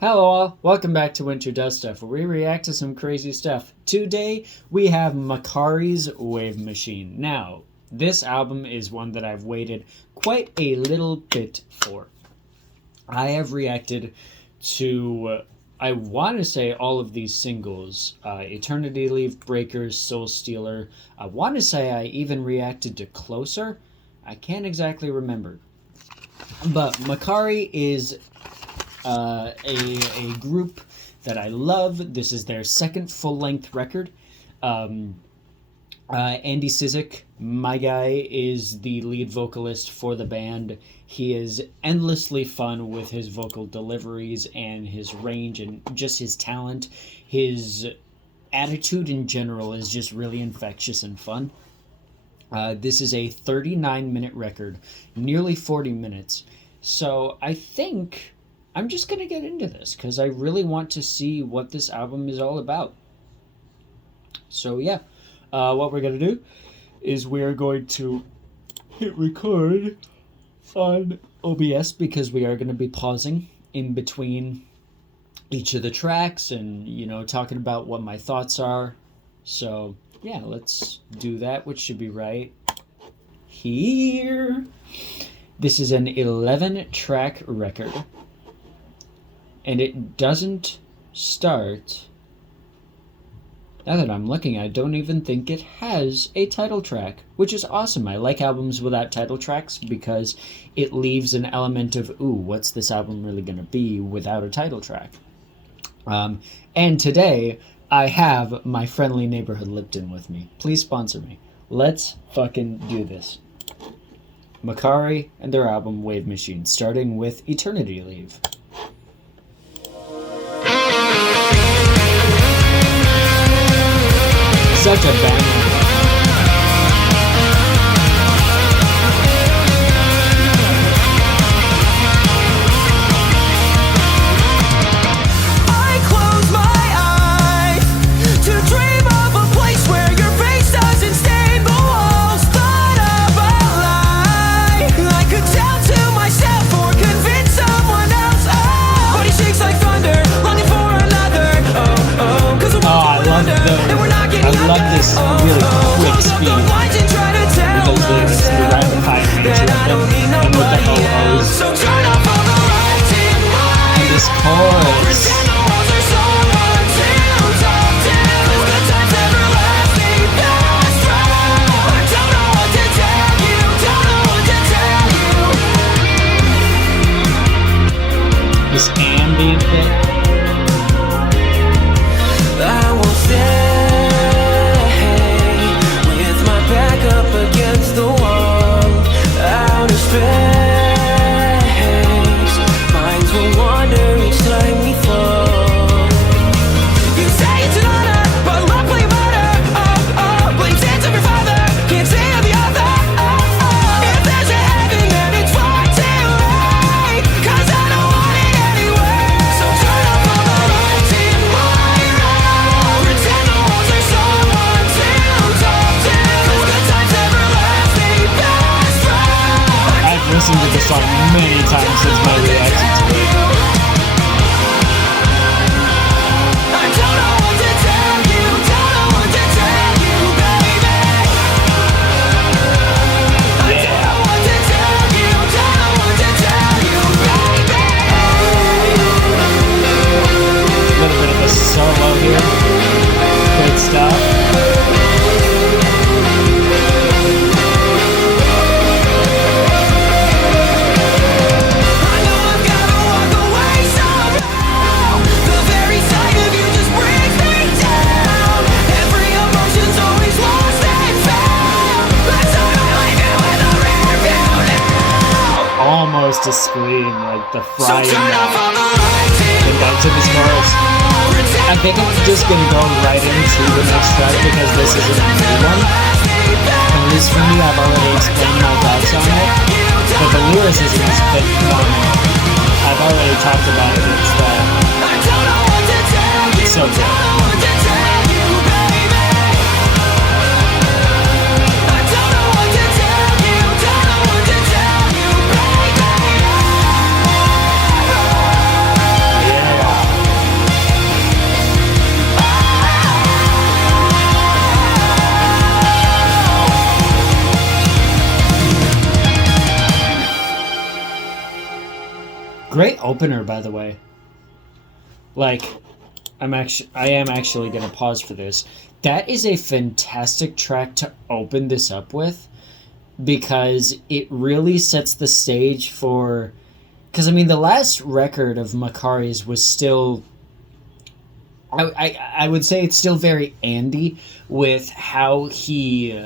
Hello all, welcome back to Winter Does Stuff, where we react to some crazy stuff. Today, we have Makari's Wave Machine. Now, this album is one that I've waited quite a little bit for. I have reacted to, I want to say all of these singles. Eternity Leave, Breakers, Soul Stealer. I want to say I even reacted to Closer. I can't exactly remember. But Makari is a group that I love. This is their second full-length record. Andy Sizik, my guy, is the lead vocalist for the band. He is endlessly fun with his vocal deliveries and his range and just his talent. His attitude in general is just really infectious and fun. This is a 39-minute record, nearly 40 minutes. So I think I'm just going to get into this because I really want to see what this album is all about. So yeah, what we're going to do is we're going to hit record on OBS because we are going to be pausing in between each of the tracks and, talking about what my thoughts are. So yeah, let's do that, which should be right here. This is an 11-track record. And it doesn't start. Now that I'm looking, I don't even think it has a title track, which is awesome. I like albums without title tracks because it leaves an element of, ooh, what's this album really going to be without a title track? And today, I have my friendly neighborhood Lipton with me. Please sponsor me. Let's fucking do this. Makari and their album Wave Machine, starting with Eternity Leave. Such a banger. I love this really quick speed with those lyrics, the rapid high nature of them, and with the ho-hos. And this chorus. This ambient bit. I will against the wall, outer space. Minds will wander each time we fall. You say it's an honor, but love play matter. Blame sins of your father, can't say of the other. If there's a heaven, then it's far too late, 'cause I don't want it anyway. So turn up all the lights in my room. Pretend the walls are someone to talk to. I've listened to this song many times since my reaction to it. I don't know what to tell you, don't know what to tell you, baby. I don't know what to tell you, don't know what to tell you, baby. A little bit of a solo here. Good stuff. Almost a scream, like the frying to this chorus. I think I'm just gonna go right into the next track because this is a new one. At least for me, I've already explained my thoughts on it, but the lyricism is phenomenal. I've already talked about it. It's so good. Yeah. Great opener, by the way. Like, I am actually gonna pause for this. That is a fantastic track to open this up with, because it really sets the stage for. Because I mean, the last record of Makari's was still. I would say it's still very Andy with how he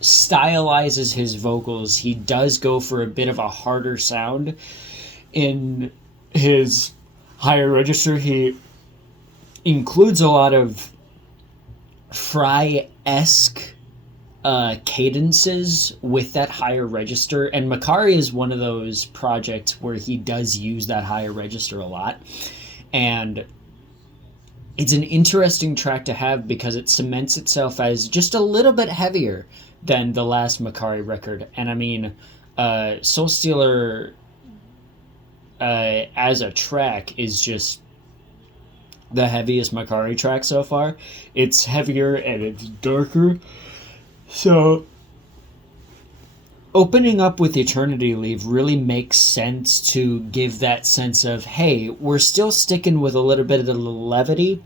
stylizes his vocals. He does go for a bit of a harder sound in his higher register. He includes a lot of Fry-esque cadences with that higher register, and Makari is one of those projects where he does use that higher register a lot, and it's an interesting track to have because it cements itself as just a little bit heavier than the last Makari record. And I mean, Soul Stealer as a track is just the heaviest Makari track so far. It's heavier and it's darker. So opening up with Eternity Leave really makes sense to give that sense of, hey, we're still sticking with a little bit of the levity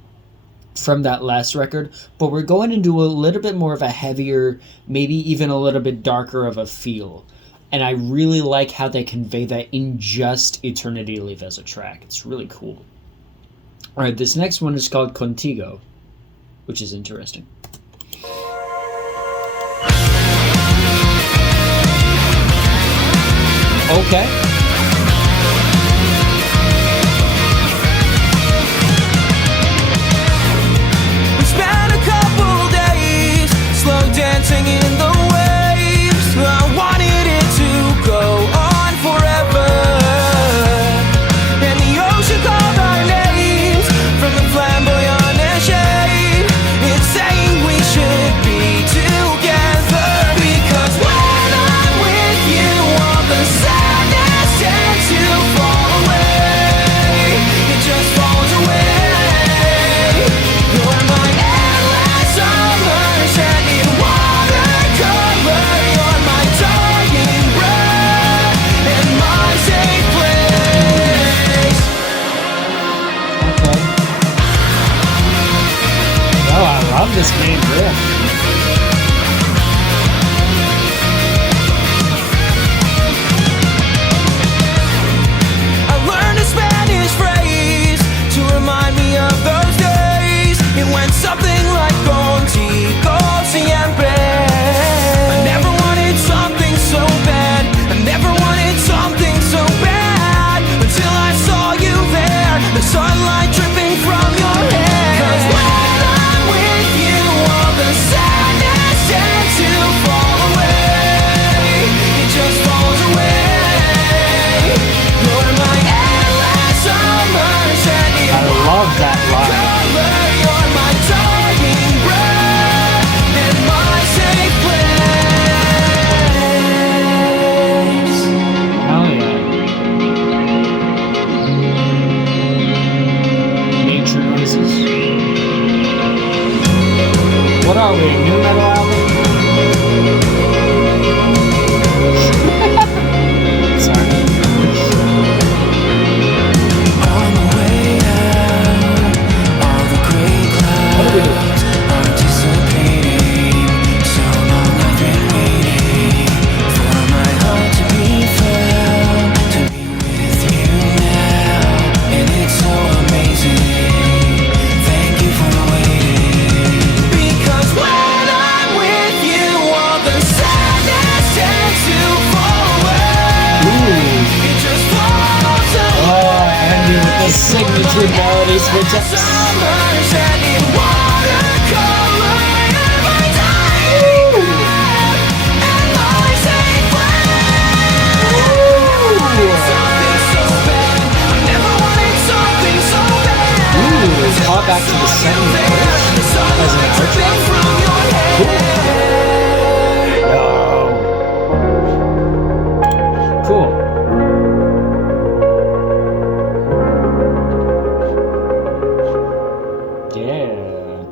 from that last record, but we're going into a little bit more of a heavier, maybe even a little bit darker of a feel. And I really like how they convey that in just Eternity Leave as a track. It's really cool. Alright, this next one is called Contigo, which is interesting. Okay. We spent a couple days slow dancing in the waves. I wanted it to go on forever, and the ocean called our names from the flamboyant shade. It's saying we should be together, because when I'm with you, all the sadness tends to fall away. It just falls away. You're my endless summer, shining watercolor. You're my dying breath and my safe place. Okay. Oh, I love this main riff. I learned a Spanish phrase to remind me of those days. It went something like contigo siempre. I never wanted something so bad. I never wanted something so bad until I saw you there, the sunlight dripping from your hair. 'Cause when I'm with you, all the sadness tends to fall away. It just falls away. You're my endless summer, shining I love that line. color. You're my dying breath and my safe place. Hell yeah. Nature noises. What are we, new metal album? Sorry. On the way out, all the gray What are we doing? clouds are dissipating. So long I've been waiting for my heart to be found, to be with you now, and it's so amazing. Thank you for waiting. Because when I'm with you, all the sadness tends to fall away. Ooh. It just falls away. Oh, Andy with the signature melody switch ups. Summer shining watercolor. You're my dying breath and my safe place. Something so bad. I never wanted something so bad. Ooh, call back to the second verse The sunlight as an dripping outro. from your hair. Cool. Yeah.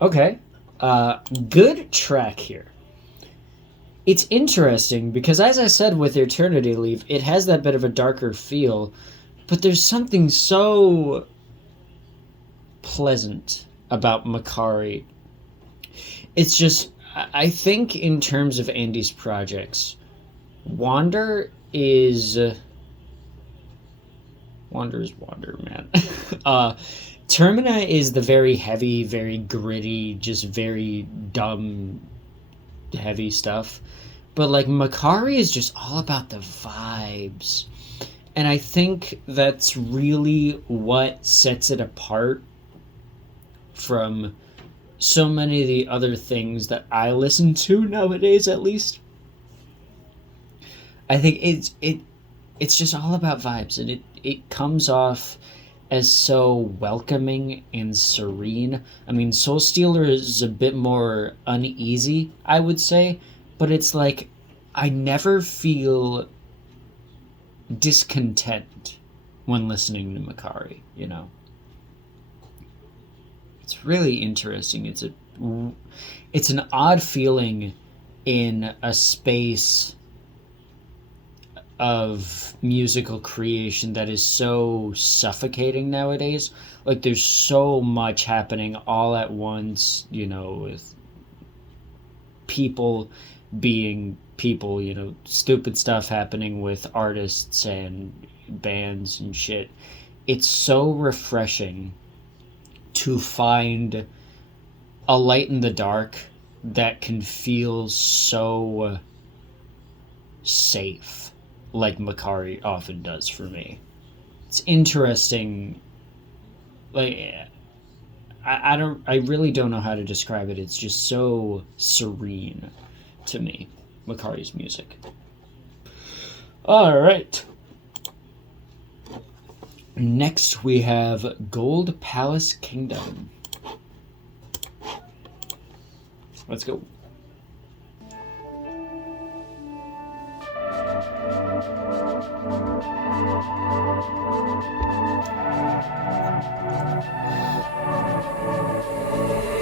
Okay. Good track here. it's interesting because, as I said with Eternity Leave, it has that bit of a darker feel, but there's something so pleasant about Makari. It's just, I think in terms of Andy's projects, Wander is Wander, man. Termina is the very heavy, very gritty, just very dumb, heavy stuff. But like Makari is just all about the vibes. And I think that's really what sets it apart from so many of the other things that I listen to nowadays, at least. I think it's just all about vibes, and it comes off as so welcoming and serene. I mean, Soul Stealer is a bit more uneasy, I would say, but it's like I never feel discontent when listening to Makari, you know. It's really interesting. It's an odd feeling in a space of musical creation that is so suffocating nowadays. Like, there's so much happening all at once, you know, with people being people, you know, stupid stuff happening with artists and bands and shit. It's so refreshing to find a light in the dark that can feel so safe, like Makari often does for me. It's interesting. Like, I really don't know how to describe it. It's just so serene to me, Makari's music. All right. Next we have Gold Palace Kingdom. Let's go.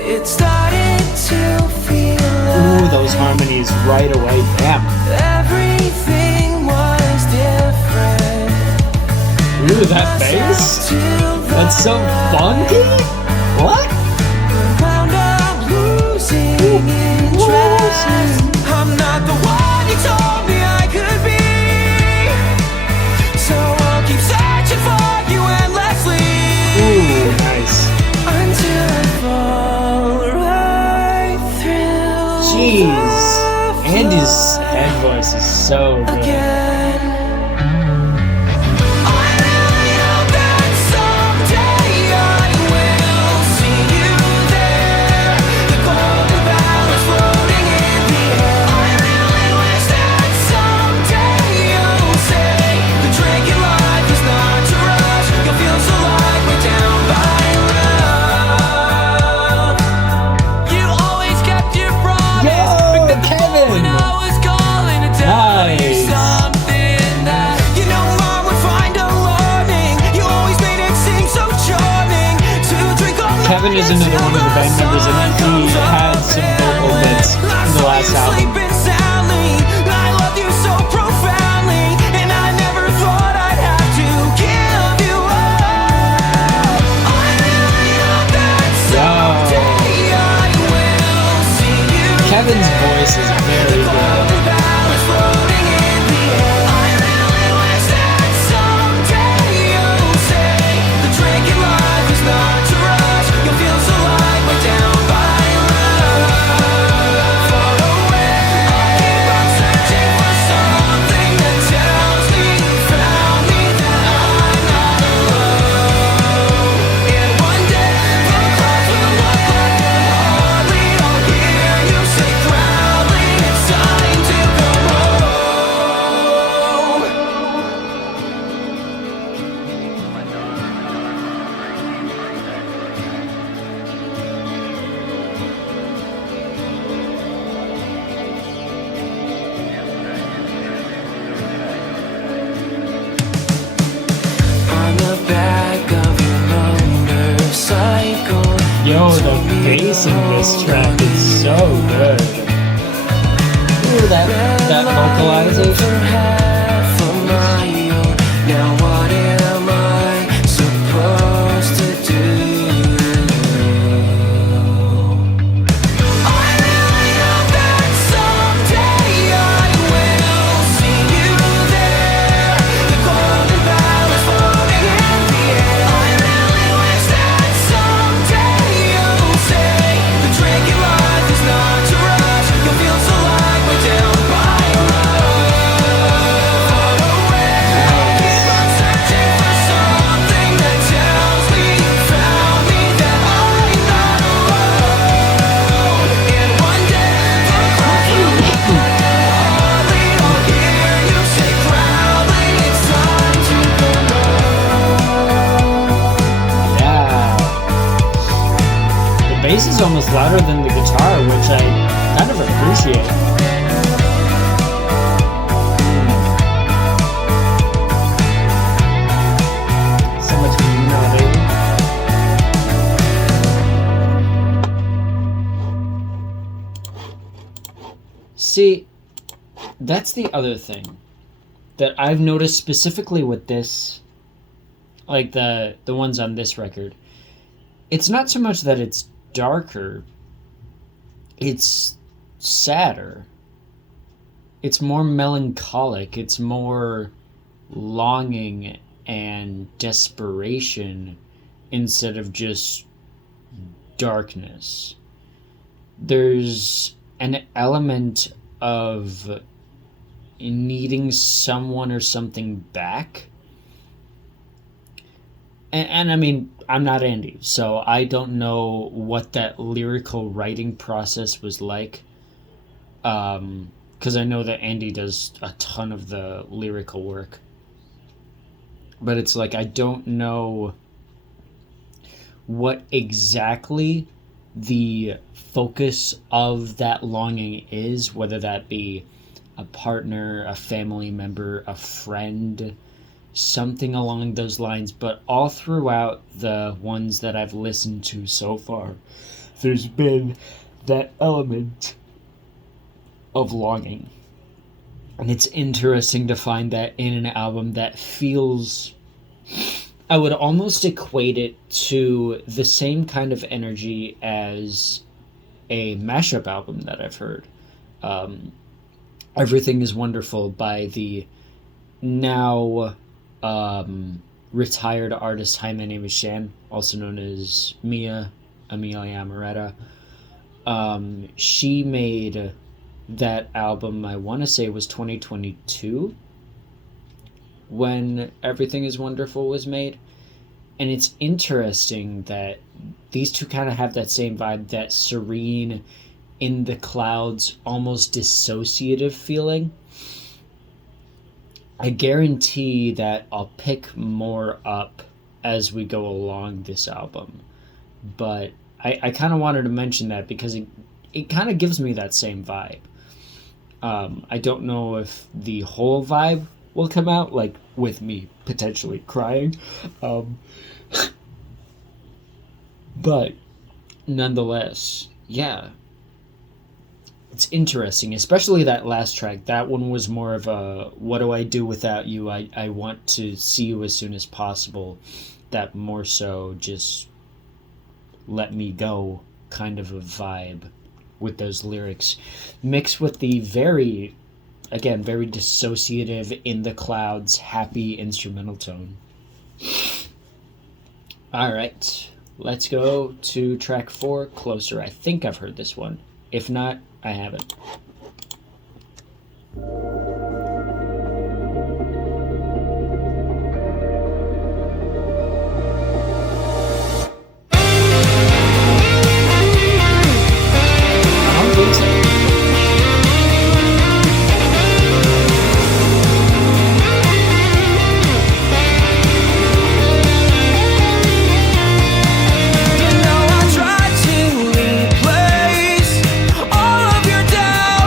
It started to feel Ooh, those harmonies right away. Damn. everything was different. Ooh, that bass? That's so funky? What? Wound up losing interest. I'm not the one you told me I could be, so I'll keep searching for you endlessly. Ooh, nice. Until I fall right through. Jeez. Andy's head voice is so good. Again. I really hope that someday I will see you there. The golden palace floating in the air. I really wish that someday you'll say the drink in life is not to rush. You'll feel so light way down by love. You always kept your promise. Yo, Kevin! When I was calling to tell you Nice. something that you know I would find alarming. You always made it seem so charming to drink all night. Kevin is another one of the band members, and he had some vocal bits in the last album. Sleeping soundly, I love you so profoundly, and I never thought I'd have to give you up. I really hope that someday I will see you. Kevin's voice is very good. Golden palace floating in the air. I really wish that someday you'll say the drink in life is not to rush. You'll feel so light way down by love. Far away, I keep on searching for something that tells me you found me, that I'm not alone. And one day the clouds will look like they're hardly. I'll hear you say proudly, it's time to come home. On the back of your motorcycle. Yo, the bass in this track is so good. Ooh, that vocalization? half a mile. Now what am I supposed to do? I really hope that someday I will see you there. The golden palace floating in the air. I really wish that someday you'll say the trick in life is not to rush. You'll feel so like we're down by a road far away. I'll keep on searching for something that tells me you found me, that I'm not alone. And one day I'll cry you loudly. I'll hear you say proudly, it's time to go home. Yeah. The bass is almost louder than the guitar, which I kind of appreciate. So much melody. See, that's the other thing that I've noticed specifically with this, like the ones on this record. It's not so much that it's darker, it's sadder. It's more melancholic, it's more longing and desperation instead of just darkness. There's an element of needing someone or something back. And I mean, I'm not Andy, so I don't know what that lyrical writing process was like. Because I know that Andy does a ton of the lyrical work. But it's like, I don't know what exactly the focus of that longing is, whether that be a partner, a family member, a friend, something along those lines. But all throughout the ones that I've listened to so far, there's been that element of longing. And it's interesting to find that in an album that feels, I would almost equate it to the same kind of energy as a mashup album that I've heard. Everything is Wonderful by the now retired artist Hi, My Name is Shan, also known as Amelia Amaretta. She made that album, I want to say it was 2022 when Everything is Wonderful was made. And it's interesting that these two kind of have that same vibe, that serene, in the clouds, almost dissociative feeling. I guarantee that I'll pick more up as we go along this album. But I kind of wanted to mention that because it kind of gives me that same vibe. I don't know if the whole vibe will come out, like with me potentially crying. But nonetheless, yeah. It's interesting, especially that last track. That one was more of a, what do I do without you? I want to see you as soon as possible. That more so just let me go kind of a vibe with those lyrics, mixed with the very dissociative, in the clouds, happy instrumental tone. All right, let's go to track 4, Closer. I think I've heard this one. If not, I haven't. I don't think so. You know I tried to replace all of your doubts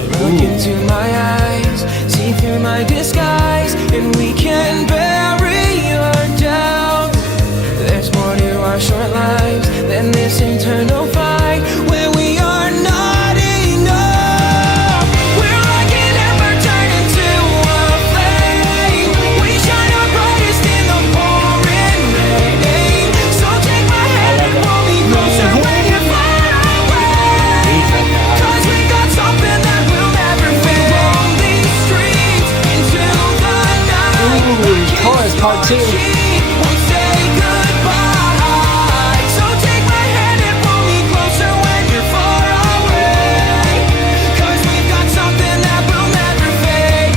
Look into my eyes, see through my disguise, and we can bury our doubts. There's more to our short lives than this internal fight where we are not enough. We're like an ember turned into a flame. We shine our brightest in the pouring rain. So take my hand and pull me closer when you're far away. 'Cause we got something that will never fade. Roam these streets into the night. Ooh, chorus part 2. Won't say goodbye. So take my hand and pull me closer when you're far away. 'Cause we've got something that will never fade.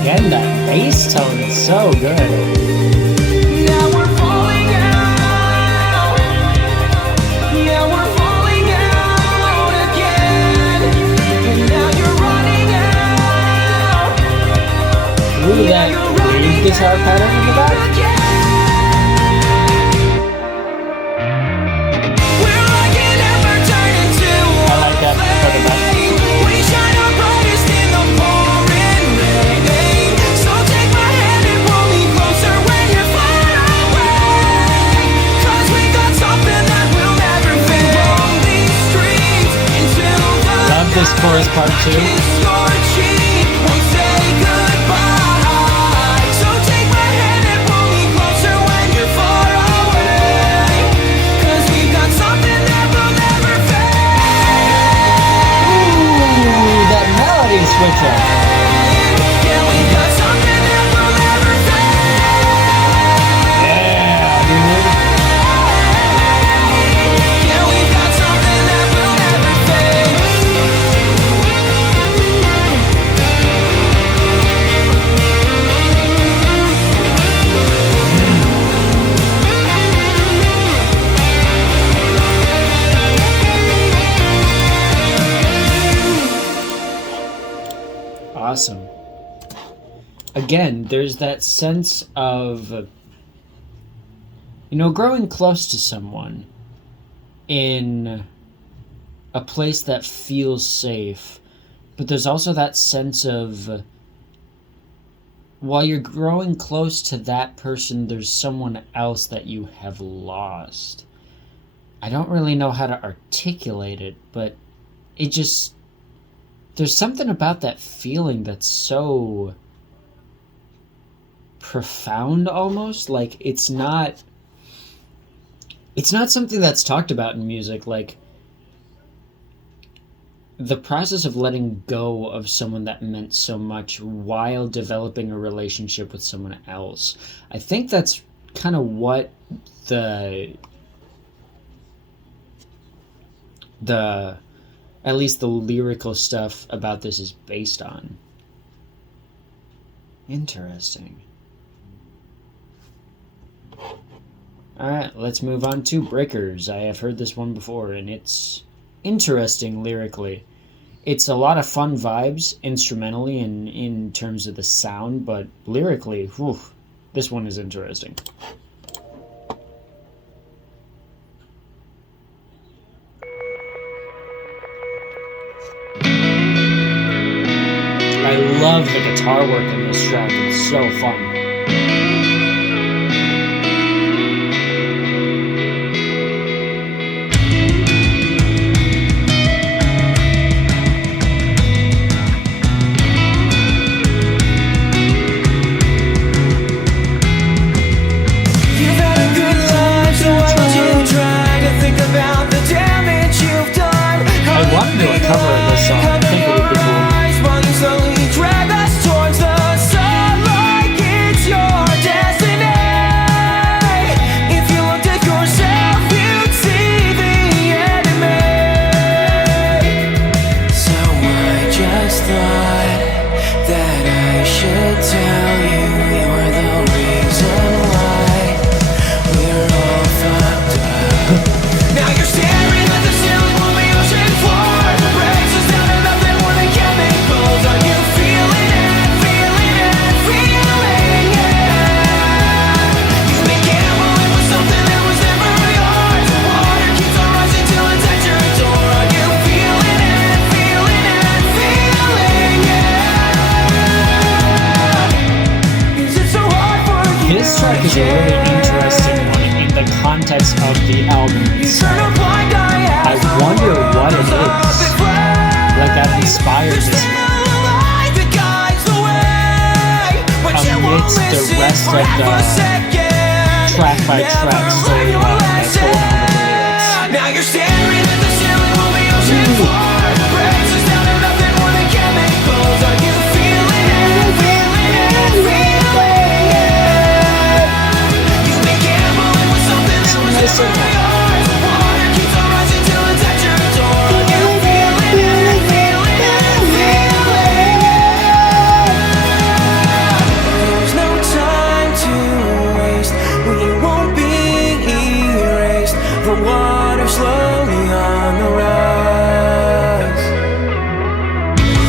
Again, that bass tone is so good. Now we're falling out. Yeah, we're falling out again. And now you're running out. Ooh, that lead guitar pattern in the back. We're like an ember turned into I like that for the back. flame. We shine our brightest in the pouring rain. So take my hand and pull me closer when you're far away. 'Cause we got something that will never fade. Roam these streets until the Love this chorus part 2. kiss your cheek. Won't say goodbye. So take my hand and pull me closer when you're far away. 'Cause we've got something that will never fade. Ooh, that melody switcher. Yeah, we've got something that will never fade. Yeah, dude. Yeah, we've got something that will never fade. Awesome. Again, there's that sense of, growing close to someone in a place that feels safe. But there's also that sense of, while you're growing close to that person, there's someone else that you have lost. I don't really know how to articulate it, but it just, there's something about that feeling that's so profound almost. Like, it's not something that's talked about in music. Like, the process of letting go of someone that meant so much while developing a relationship with someone else. I think that's kind of what the at least the lyrical stuff about this is based on. Interesting. Alright, let's move on to Breakers. I have heard this one before, and it's interesting lyrically. It's a lot of fun vibes, instrumentally and in terms of the sound, but lyrically, whew, this one is interesting. I love the guitar work in this track. It's so fun. You've had a good life, so why don't you try to think about the damage you've done? I want to do a cover of this song. I think it would be cool. While you slowly drag us towards the sun like it's is a really interesting one in the context of the album itself. I wonder what it is like that inspired this amidst the rest of the track by track storyline that's going on with the lyrics. Now you're staring at the ceiling on the ocean floor. Breaks us down to nothing more than chemicals. Are you feeling it? Feeling it? Feeling it? You've been gambling with something that was never yours. Water keeps on rising till it's at your door. Are you feeling it? Feeling it? Feeling it? There's no time to waste. We won't be erased. The water slowly on the rise.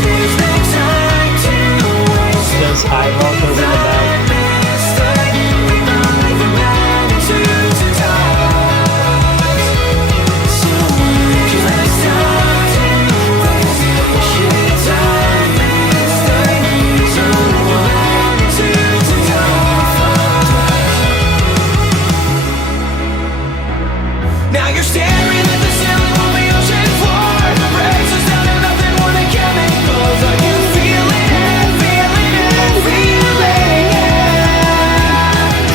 There's no time to waste. This high rock over the bell. Now you're staring at the ceiling on the ocean floor. Breaks us down to nothing more than chemicals. Are you feeling it? Feeling it? Feeling it?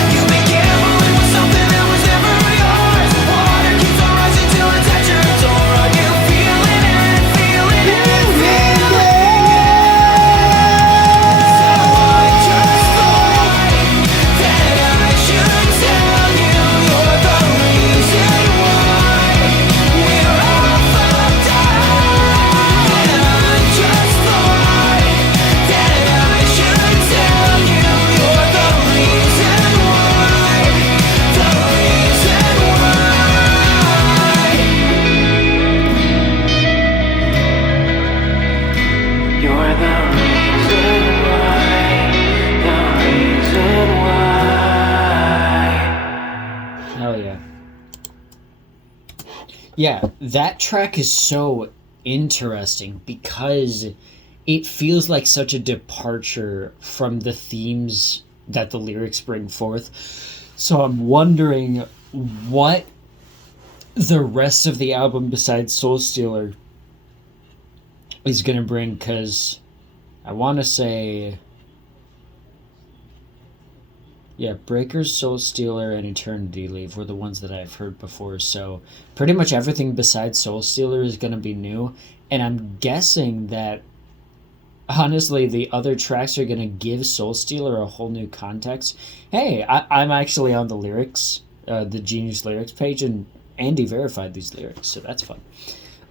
You've been gambling with something that was never yours. Water keeps on rising till it's at your door. Are you feeling it? Feeling it? Feeling it? Someone just thought that I should tell you you're the reason why we're all fucked up. And I just thought that I should tell you you're the reason why. The reason why. You're the reason why. The reason why. Hell yeah. Yeah, that track is so interesting because it feels like such a departure from the themes that the lyrics bring forth. So I'm wondering what the rest of the album besides Soul Stealer is going to bring, because I want to say... Yeah, Breakers, Soul Stealer, and Eternity Leave were the ones that I've heard before, so pretty much everything besides Soul Stealer is going to be new, and I'm guessing that, honestly, the other tracks are going to give Soul Stealer a whole new context. Hey, I'm actually on the lyrics, the Genius Lyrics page, and Andy verified these lyrics, so that's fun.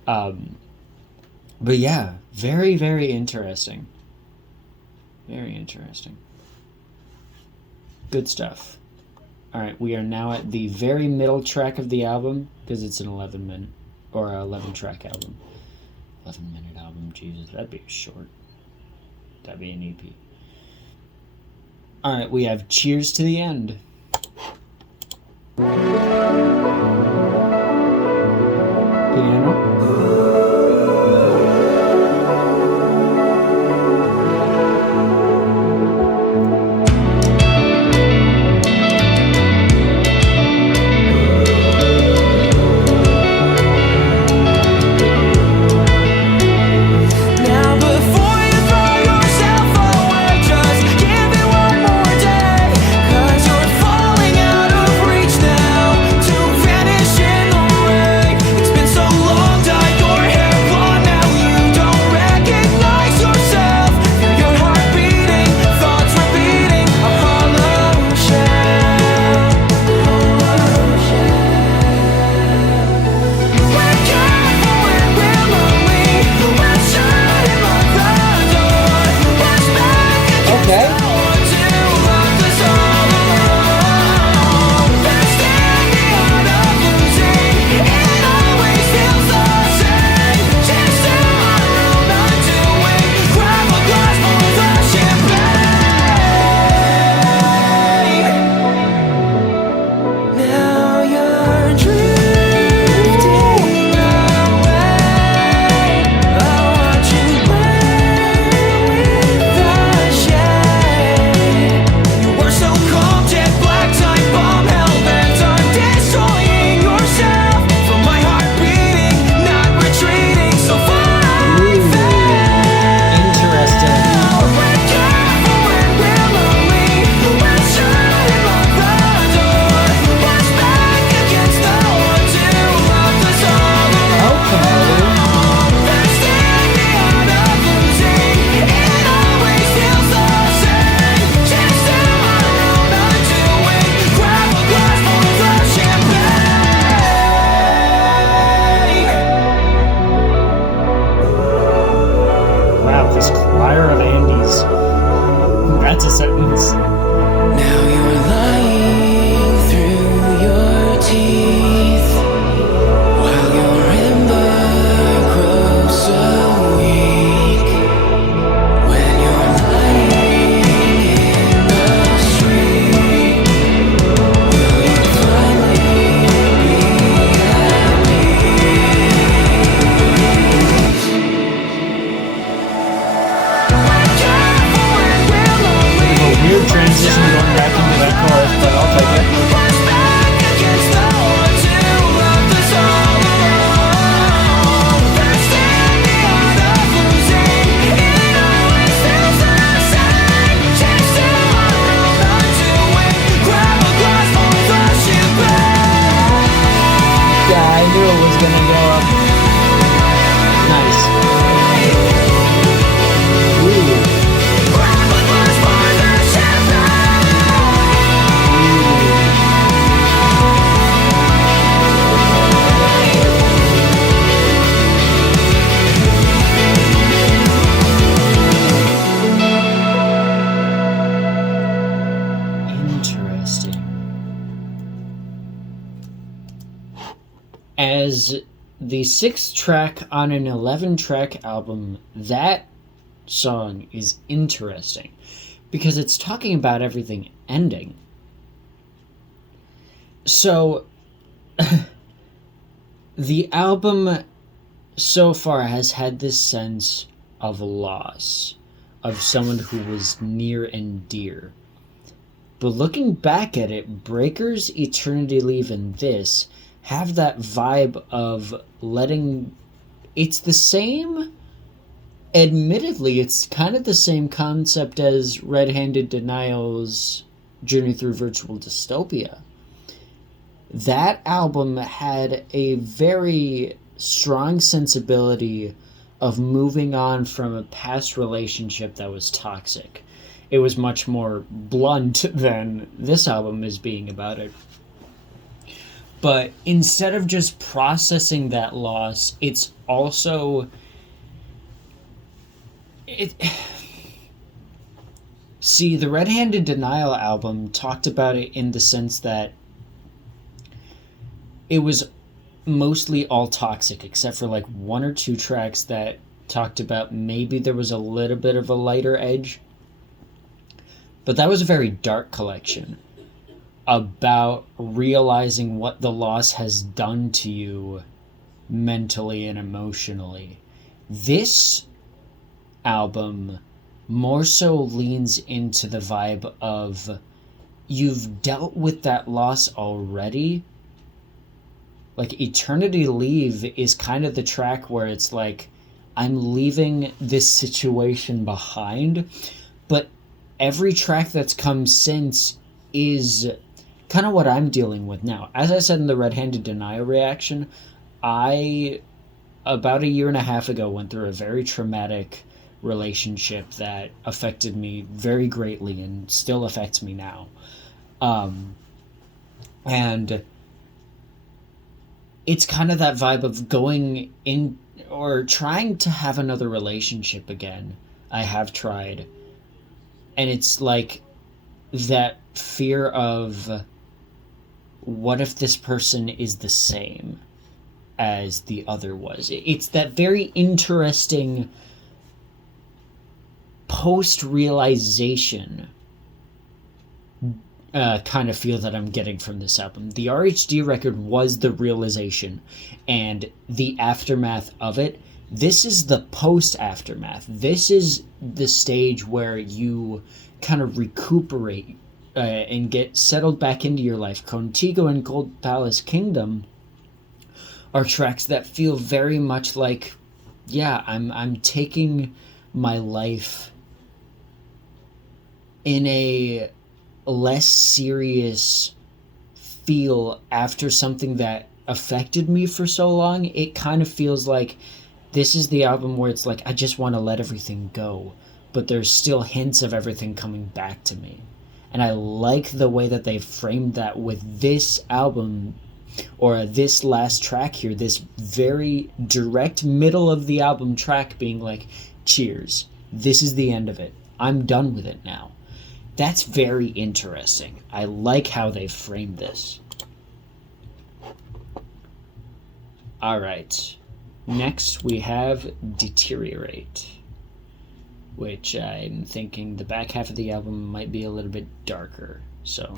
But yeah, very, very interesting. Very interesting. Good stuff. Alright, we are now at the very middle track of the album, because it's an 11 track album. 11-minute album, Jesus, that'd be short. That'd be an EP. Alright, we have Cheers to the End. Piano. Now before you throw yourself away, just give it one more day. 'Cause you're falling out of reach now. As the 6th track on an 11-track album, that song is interesting because it's talking about everything ending. So, the album so far has had this sense of loss, of someone who was near and dear. But looking back at it, Breakers, Eternity Leave, and this have that vibe of letting... It's the same... Admittedly, it's kind of the same concept as Red-Handed Denial's Journey Through Virtual Dystopia. That album had a very strong sensibility of moving on from a past relationship that was toxic. It was much more blunt than this album is being about it. But instead of just processing that loss, it's also... See, the Red-Handed Denial album talked about it in the sense that it was mostly all toxic, except for like 1 or 2 tracks that talked about maybe there was a little bit of a lighter edge. But that was a very dark collection about realizing what the loss has done to you mentally and emotionally. This album more so leans into the vibe of you've dealt with that loss already. Like, Eternity Leave is kind of the track where it's like, I'm leaving this situation behind, but every track that's come since is kind of what I'm dealing with now. As I said in the Red-Handed Denial reaction, I, about a year and a half ago, went through a very traumatic relationship that affected me very greatly and still affects me now. And it's kind of that vibe of going in or trying to have another relationship again. I have tried. And it's like that fear of what if this person is the same as the other was. It's that very interesting post-realization kind of feel that I'm getting from this album. The RHD record was the realization and the aftermath of it. This is the post-aftermath. This is the stage where you kind of recuperate and get settled back into your life. Contigo and Gold Palace Kingdom are tracks that feel very much like, yeah, I'm taking my life in a less serious feel after something that affected me for so long. It kind of feels like this is the album where it's like, I just want to let everything go, but there's still hints of everything coming back to me. And I like the way that they framed that with this album, or this last track here, this very direct middle of the album track being like, cheers, this is the end of it. I'm done with it now. That's very interesting. I like how they framed this. Alright. Next we have Deteriorate, which I'm thinking the back half of the album might be a little bit darker, so...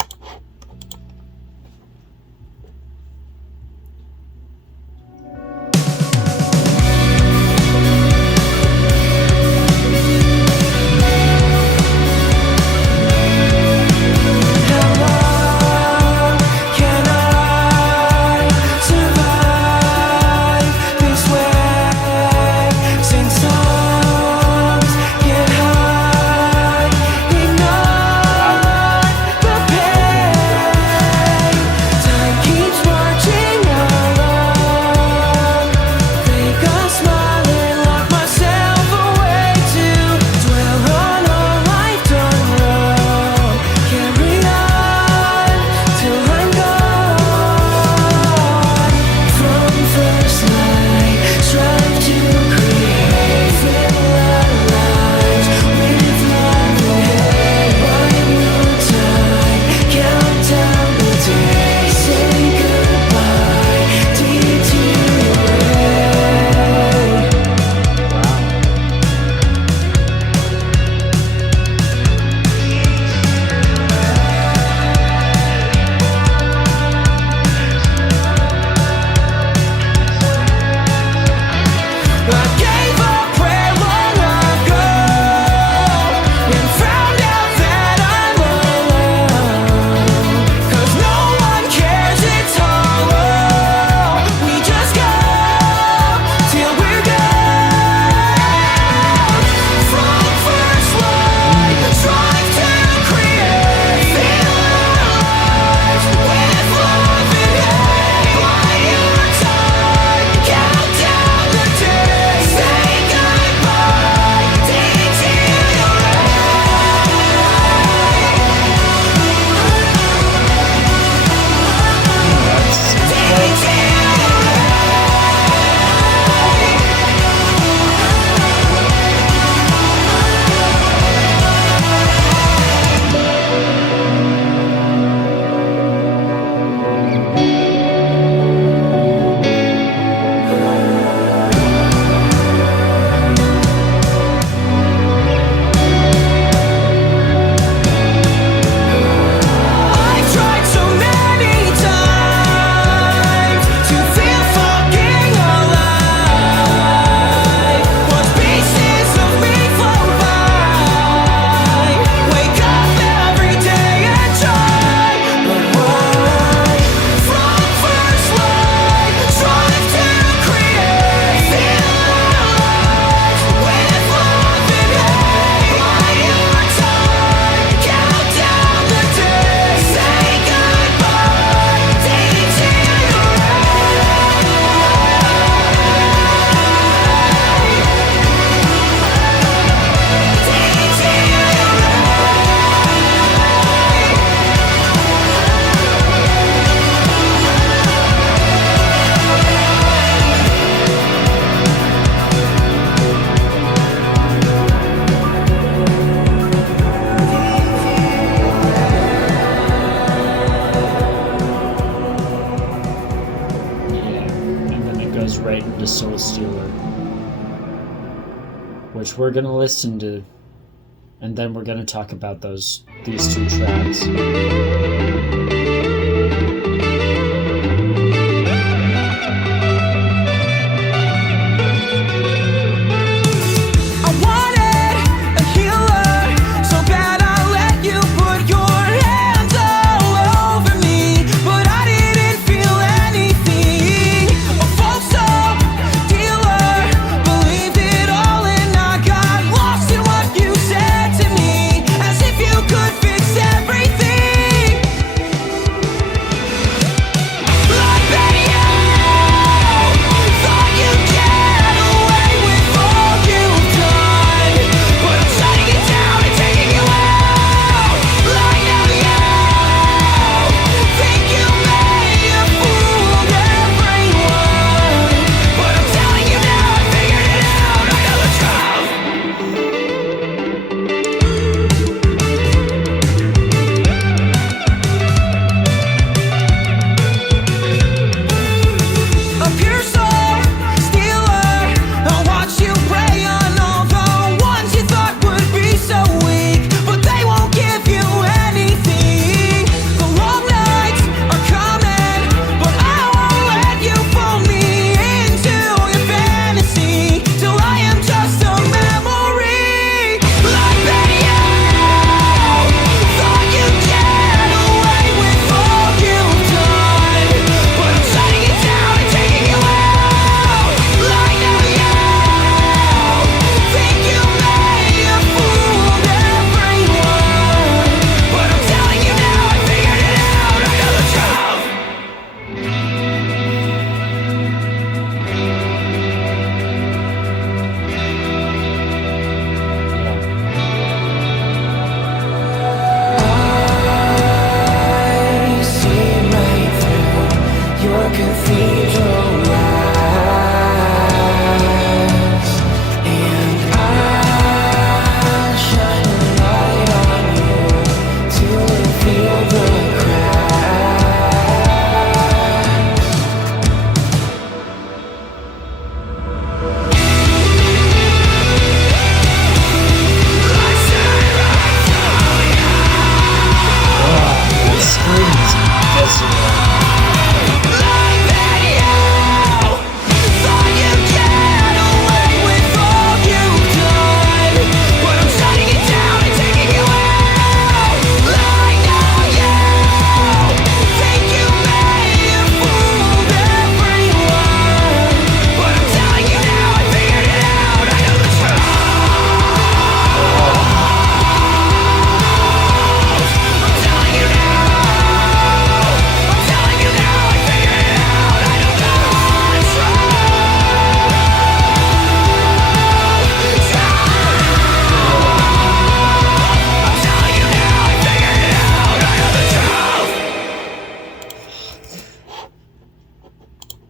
The Soul Stealer, which we're going to listen to, and then we're going to talk about these two tracks.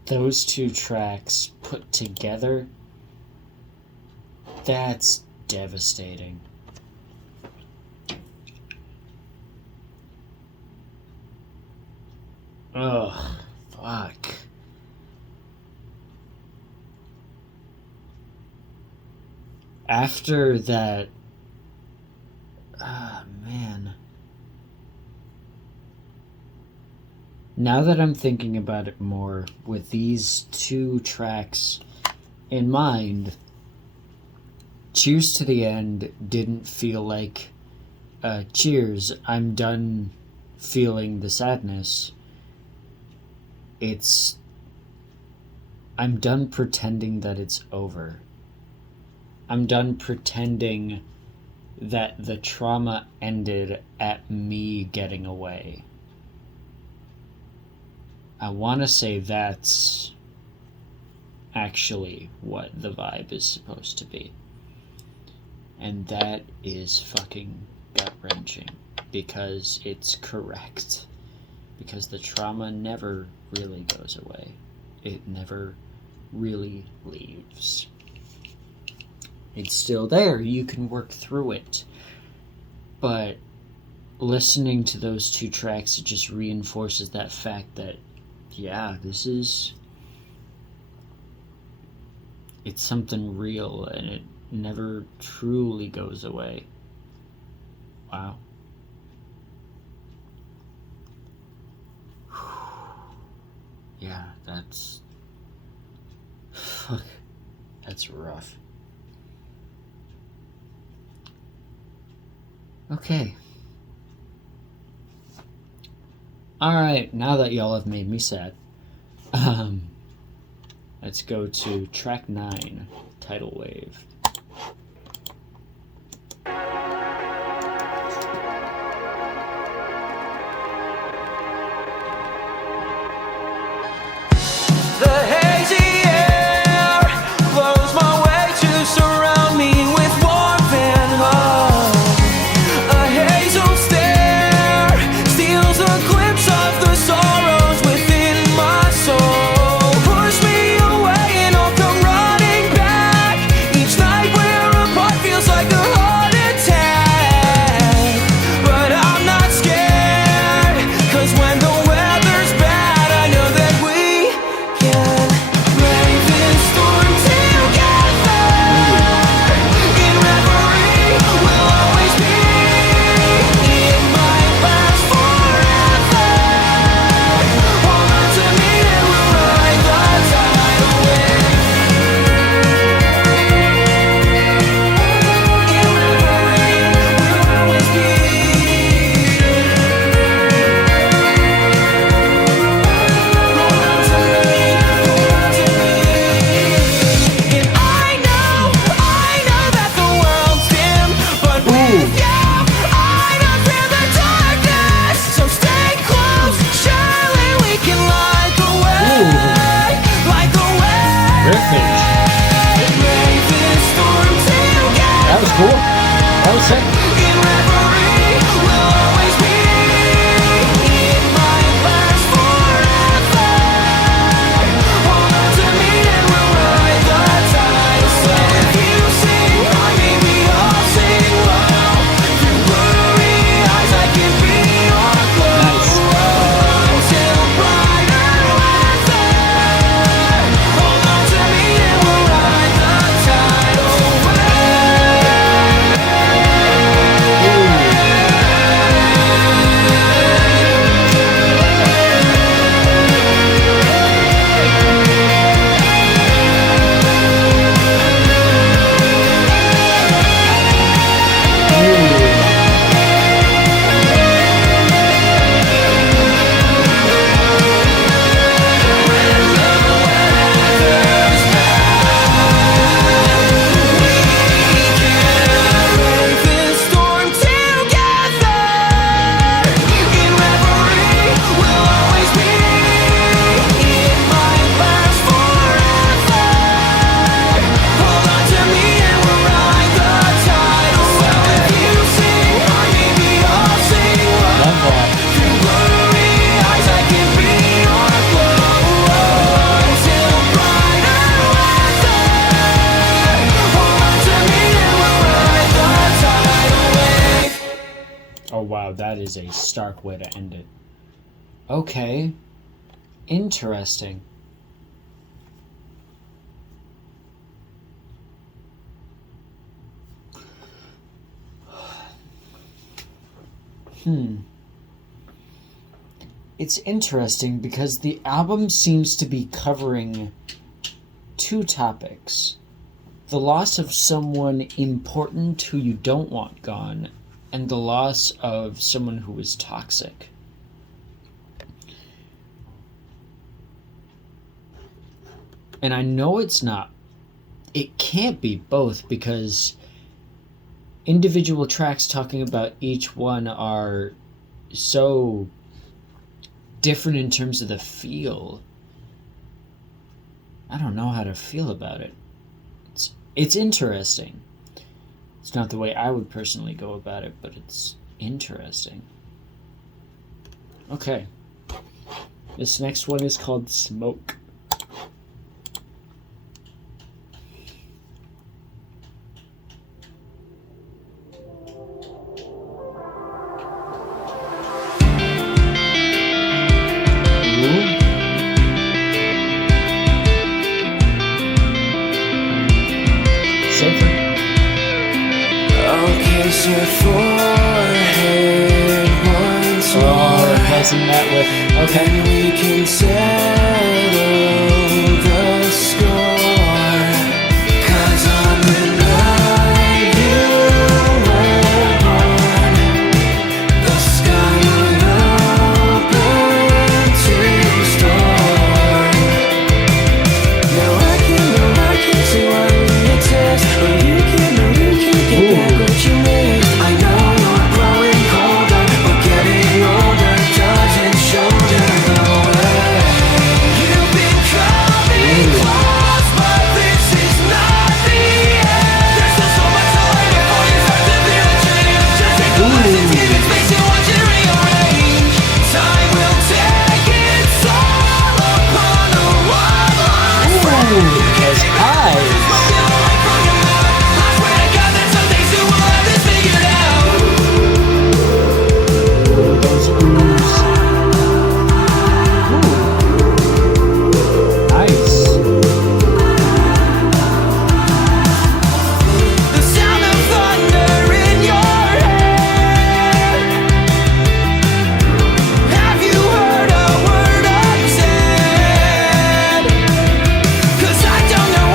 Those two tracks put together, that's devastating. Ugh, fuck. After that, man. Now that I'm thinking about it more, with these two tracks in mind, Cheers to the End didn't feel like cheers, I'm done feeling the sadness. I'm done pretending that it's over. I'm done pretending that the trauma ended at me getting away. I want to say that's actually what the vibe is supposed to be. And that is fucking gut-wrenching, because it's correct. Because the trauma never really goes away. It never really leaves. It's still there. You can work through it. But listening to those two tracks, it just reinforces that fact that, yeah, this is it's something real and it never truly goes away. Wow. Yeah, that's rough. Okay. Alright, now that y'all have made me sad, let's go to track 9, Tidal Wave. The hazy air blows my way to surround me with warmth and hope. A hazel stare steals a glimpse of the sorrows within my soul. Push me away and I'll come running back. Each night we're apart feels like a heart attack. But I'm not scared, 'cause when the weather's bad I know that we can brave this storm together. In reverie we'll always be. It might last forever. Hold on to me and we'll ride the tidal wave. In reverie we'll always be. And I know that the world's dim, but with you, I don't fear the darkness. So stay close, surely we can light the way, light the way. Riffage. Brave this storm together. That was cool. That was sick. In reverie we'll always be. It might last forever. Hold on to me and we'll ride the tide. So if you sing, or maybe I'll sing low. Through blurry eyes I can be your glow. Until brighter weather. Hold on to me and we'll ride the tidal wave. Brave this storm together. In reverie we'll always be. It might last forever. Hold on to me and we'll ride the tidal wave. If you sing, or maybe I'll sing low. Love that. Through blurry eyes I can be your glow. Until brighter weather. Hold on to me and we'll ride the tidal wave. Oh wow, that is a stark way to end it. Okay. Interesting. It's interesting because the album seems to be covering two topics: the loss of someone important who you don't want gone, and the loss of someone who is toxic. And I know it can't be both, because individual tracks talking about each one are so different in terms of the feel. I don't know how to feel about it. It's interesting. It's not the way I would personally go about it, but it's interesting. Okay. This next one is called Smoke. Ooh. kiss your forehead once more. Replacing that with, okay. And we can settle the score. 'Cause on the night you were born, the sky will open to storm. Now I can see why we exist, but you can't get back what you missed. I know you're growing colder, but getting older doesn't shoulder the way. You've been coming close, but this is not the end. There's still so much to learn before you start to feel a change. Just take the lessons, give it space and watch it rearrange. Time will take its toll upon a long lost Because eyes. Those oohs. Ooh. Nice. The sound of thunder in your head. Have you heard a word I've said? 'Cause I don't know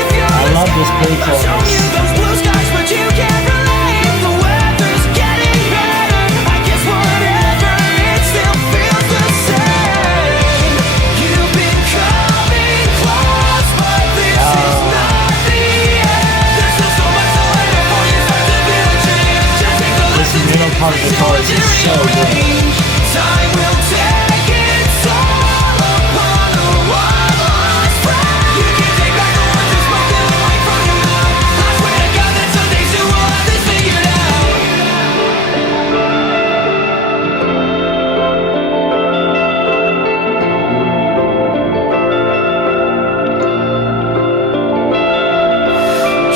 if you're I love this I'll show pre-chorus. you those blue skies, but you can't relate. The weather's getting better. I guess whatever, it still feels the same. You've been coming close, but this is not the end. There's still so much to learn before you start to feel a change. Just take the This lessons, middle part of the chorus is so good. time will take its toll upon a long lost friend. You can't take back the words you spoken away from your mouth. I swear to God that some days you will have this figured out.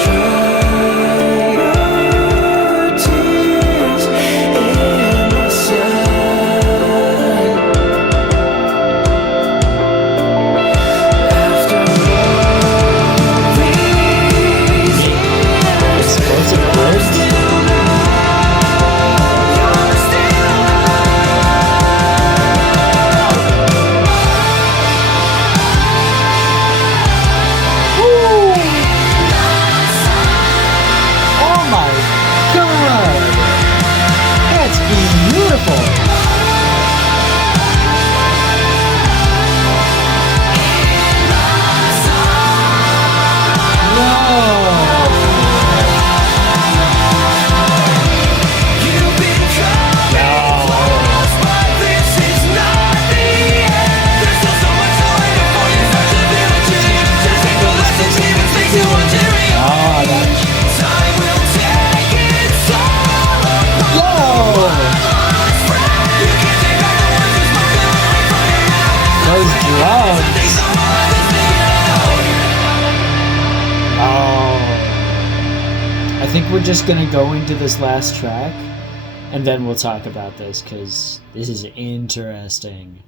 Dry your tears in the sun. After all these years, Explosive words. you're Oh my god! That's beautiful! You've been coming close, but this is not the end. There's still so much to learn before you start to feel a change. Just take the lessons, give it space and watch it rearrange. Time will take its toll upon Whoa! lost friend. You can't take back the words you spoken away from your mouth. Those drums! Days don't want this figured out. Oh. I think we're just gonna go into this last track and then we'll talk about this because this is interesting.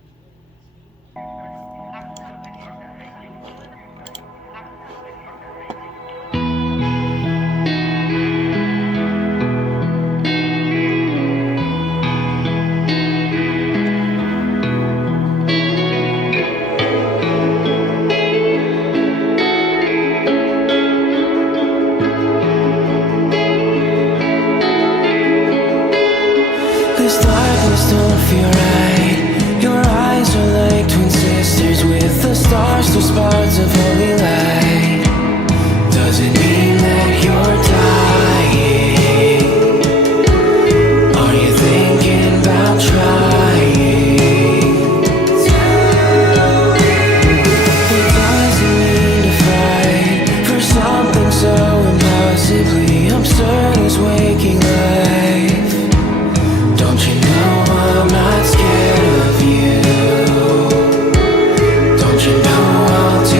This darkness don't feel right. Your eyes are like twin sisters with the stars, two sparks of holy light. Does it mean that you're dying? Are you thinking about trying? It doesn't mean to fight for something so impossibly absurd as waking life. Don't you know I'm not scared of you? Don't you know I'll do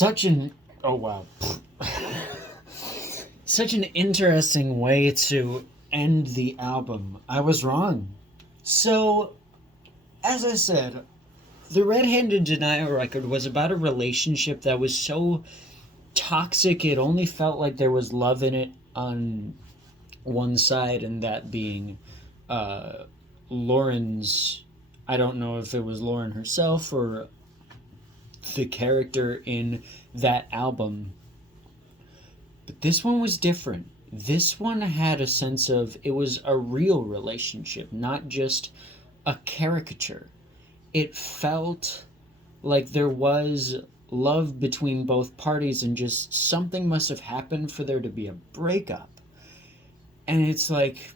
such an oh wow, such an interesting way to end the album. I was wrong. So, as I said, the Red Handed Denial record was about a relationship that was so toxic it only felt like there was love in it on one side, and that being Lauren's. I don't know if it was Lauren herself or the character in that album. But this one was different. This one had a sense of it was a real relationship, not just a caricature. It felt like there was love between both parties and just something must have happened for there to be a breakup. And it's like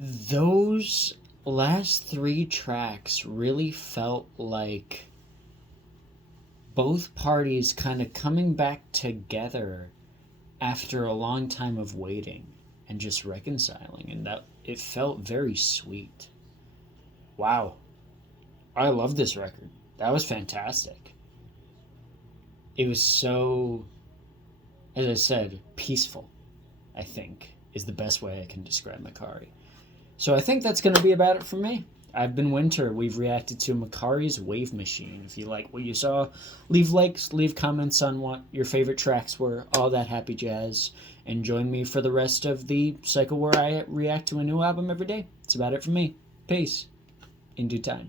those last three tracks really felt like both parties kind of coming back together after a long time of waiting and just reconciling, and that it felt very sweet. Wow. I love this record. That was fantastic. It was so, as I said, peaceful, I think, is the best way I can describe Makari. So I think that's going to be about it for me. I've been Winter. We've reacted to Makari's Wave Machine. If you like what you saw, leave likes, leave comments on what your favorite tracks were, all that happy jazz, and join me for the rest of the cycle where I react to a new album every day. That's about it for me. Peace. In due time.